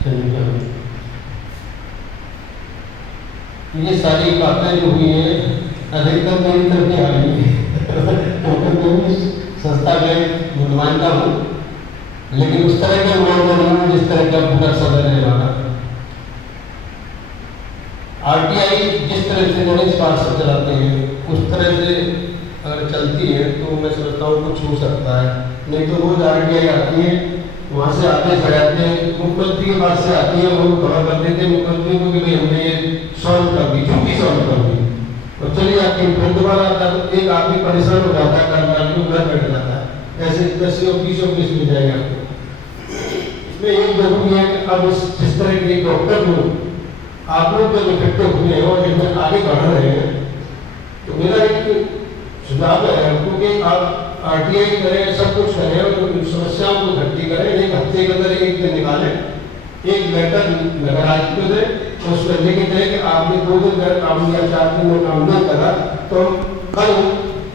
ये सारी बातें जो हुई है अधिकतर मेरी तरफ आ रही है क्योंकि मैं संस्था के नुमाइंदा हूँ, लेकिन उस तरह के नुमाइंदा नहीं हूँ जिस तरह का पूरा सदन है हमारा। आरटीआई जिस तरह से गणेश पार्षद चलाते हैं उस तरह से अगर चलती है तो मैं समझता हूँ कुछ हो सकता है। नहीं तो रोज आरटीआई आती है, वहाँ से आदेश आ जाते हैं, मुख्यमंत्री के पास से आती है, वो खड़ा कर देते हैं मुख्यमंत्री को कि भाई हमने ये सॉल्व कर दी, छुट्टी सॉल्व कर दी, और चलिए आपके फिर दोबारा आता है तो एक आदमी परेशान हो जाता है, कर्मचारी घर बैठ जाता है। ऐसे 10 और 20 मिल जाएगा आपको। इसमें एक जरूरी है कि अब जिस तरह के डॉक्टर हो आप लोग जब इफेक्टिव हुए हैं और जिसमें आगे बढ़ रहे हैं, तो मेरा एक सुझाव है क्योंकि आप आरटीआई करें, सब कुछ करें और समस्याओं को इकट्ठी करें, एक हफ्ते के अंदर एक दिन निकालें, एक लेटर नगर आयुक्त को दें, उसमें लिख दें कि आपने 2 दिन अगर काम या 4 दिन में काम नहीं करा तो कल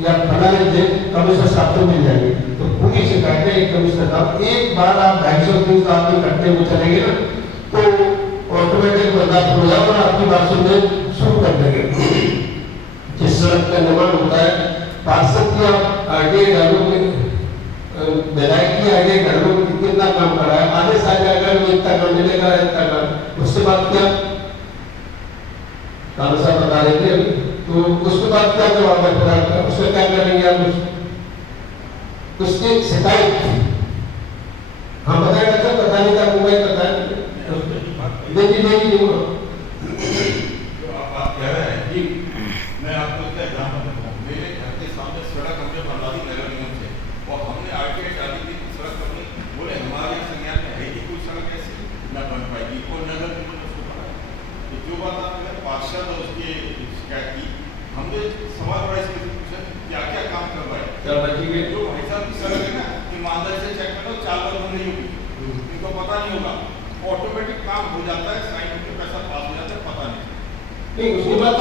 या फलाने दिन कमिश्नर साहब को मिल जाएंगे। तो पूरी शिकायतें एक कमिश्नर साहब, एक बार आप 250 साल में इकट्ठे हुए चलेंगे ना तो ऑटोमेटिक बर्दाश्त हो जाएगा और आपकी बात सुनने शुरू कर देंगे। जिस सड़क का निर्माण होता है पार्षद या आरटीआई घरों में विधायक की आगे घरों में कितना काम करा है, आधे साल जाकर इतना काम मिलेगा, इतना काम, उसके बाद क्या कानून साहब बता रहे थे अभी, तो उसके बाद क्या जवाब है, उसमें क्या करेंगे आप? उसकी शिकायत हम बताएगा तो पता नहीं था, मुंबई पता नहीं जो आप बात कह रहे हैं कि मैं आपको इसका एग्जाम्पल देता हूँ। मेरे घर के सामने सड़क हमने बनवा दी नगर निगम से, और हमने आरटीआई डाली थी सड़क अपनी, बोले हमारे संज्ञान में है कि कोई सड़क ऐसी न बन पाएगी, और नगर निगम ने उसको बनाया। तो जो बात आपने पार्षद और उसकी शिकायत की, हमने सवाल बड़ा इसके पूछा क्या क्या काम करवाए, जो भाई साहब की सड़क है ना, ईमानदारी से चेक करो 4 बार बंद नहीं होगी, इनको पता नहीं होगा, ऑटोमेटिक काम हो जाता है, साइन होकर पैसा पास हो जाता है, पता नहीं। उसके बाद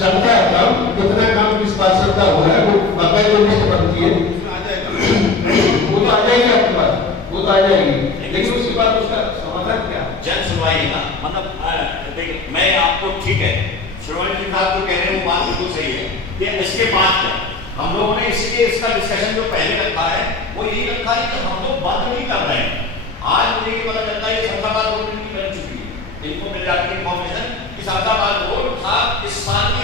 चलता है काम, कितना काम किस पार्षद का हो रहा है वो बाकायदा लिस्ट बनती है, उसमें आ जाएगा, वो तो आ जाएगी आपके पास, वो तो आ जाएगी, लेकिन उसके बाद उसका समाधान क्या? जन सुनवाई ना, मतलब देखिए मैं आपको ठीक है सुनवाई की बात तो कह रहे हैं, वो बात बिल्कुल सही है। ये इसके बाद हम लोगों ने इसलिए इसका डिस्कशन जो पहले रखा है वो यही रखा है कि हम लोग बंद नहीं कर रहे हैं। आज मुझे ये पता चलता है ये शमशाबाद रोड की बन चुकी है, इनको मिल जाती है इन्फॉर्मेशन कि शमशाबाद रोड था इस साल में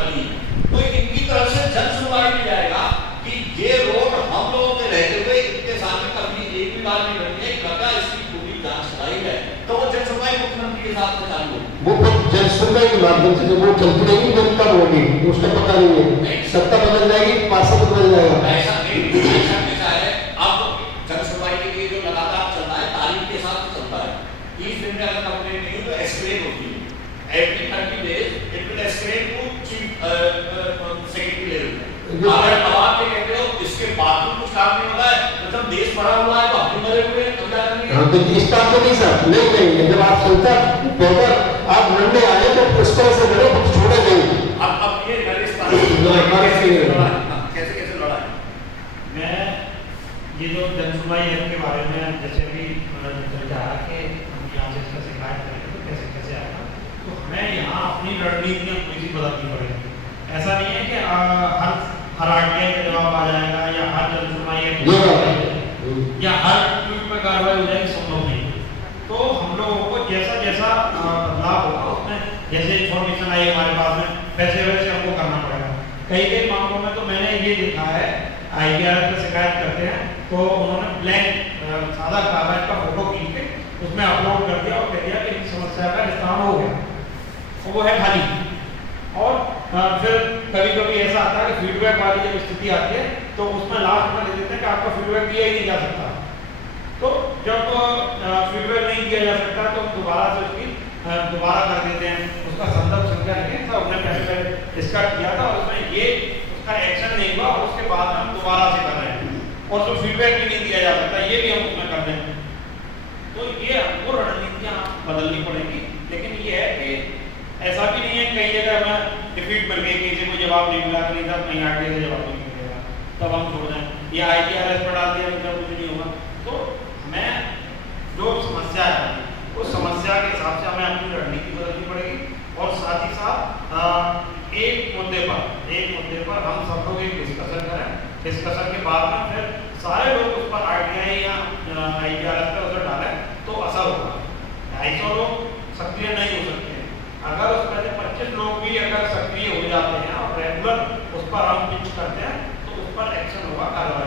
बनी है, तो इनकी तरफ से जन सुनवाई भी जाएगा कि ये रोड हम लोगों के रहते हुए इतने साल में कभी एक भी बार नहीं बनी है, कृपया इसकी पूरी जांच कराई जाए। तो वो जन सुनवाई मुख्यमंत्री के साथ में चालू वो जन सुनवाई के माध्यम से जब वो चलती रहेगी जब कब होगी उसका पता नहीं है, सत्ता बदल जाएगी, पार्षद बदल जाएगा, ऐसा नहीं, ऐसा है। अब जन सुनवाई के लिए जो लगातार चल रहा है तारीख के साथ चलता है, 30 दिन में अगर कंप्लेंट नहीं हो तो एस्केलेट होती है, every 30 days it will escalate to chief secretary level। अगर अब आप ये कहते हो इसके बाद भी कुछ काम नहीं होता है, मतलब देश पड़ा हुआ है तो हम मरे हुए हैं, क्या करेंगे? हाँ तो इस बात को नहीं सर, नहीं जब आप सुनता पेपर आप लड़ने आए तो इस तरह से लड़ो, छोड़े नहीं। अब ये कैसे लड़ा है? मैं ये जो जन सुनवाई ऐप के बारे में जैसे अभी चाहा कि हम यहाँ से इसका शिकायत करें तो कैसे आएगा, तो हमें यहाँ अपनी रणनीतियाँ पूरी सी बदलनी पड़ेगी। ऐसा नहीं है कि हर आरटीआई का जवाब आ जाएगा या हर जन सुनवाई या हर ट्वीट में कार्रवाई हो जाएगी, संभव नहीं। तो हम लोगों को जैसा बदलाव होगा उसमें जैसे इन्फॉर्मेशन आई हमारे पास में वैसे हमको करना पड़ेगा। कई मामलों में तो मैंने ये देखा है IBRS पे शिकायत करते हैं तो उन्होंने ब्लैंक सादा कागज का फोटो खींच के उसमें अपलोड कर दिया और कह दिया कि इस समस्या का निस्तारण हो गया, और वो है खाली। और फिर कभी ऐसा आता है कि फीडबैक वाली जब स्थिति आती है तो उसमें लास्ट में लिख देते हैं कि आपका फीडबैक दिया ही नहीं जा सकता। तो जब फीडबैक नहीं दिया जा सकता तो दोबारा से उसकी दोबारा कर देते हैं, उसका संदर्भ संख्या लिखें था हमने पहले इसका किया था और उसमें ये उसका एक्शन नहीं हुआ और उसके बाद हम दोबारा से कर रहे हैं और तो फीडबैक भी नहीं दिया जा सकता, ये भी हम उसमें कर रहे हैं। तो ये हमको रणनीतियाँ बदलनी पड़ेगी, लेकिन ये है कि ऐसा भी नहीं है कई जगह हमें डिफीट मिल गई, किसी को जवाब नहीं मिला, नहीं था कहीं आरटीआई से जवाब नहीं मिलेगा तब हम छोड़ दें, या IBRS पर डाल दिया तो कुछ नहीं होगा। तो मैं जो समस्या है डिस्कशन के बाद में फिर सारे लोग उस पर आरटीआई या IPRS पे उसे डालें तो असर होगा। 250 लोग सक्रिय नहीं हो सकते हैं, अगर उसमें से 25 लोग भी अगर सक्रिय हो जाते हैं और रेगुलर उस पर हम पिच करते हैं तो उस पर एक्शन होगा, कार्रवाई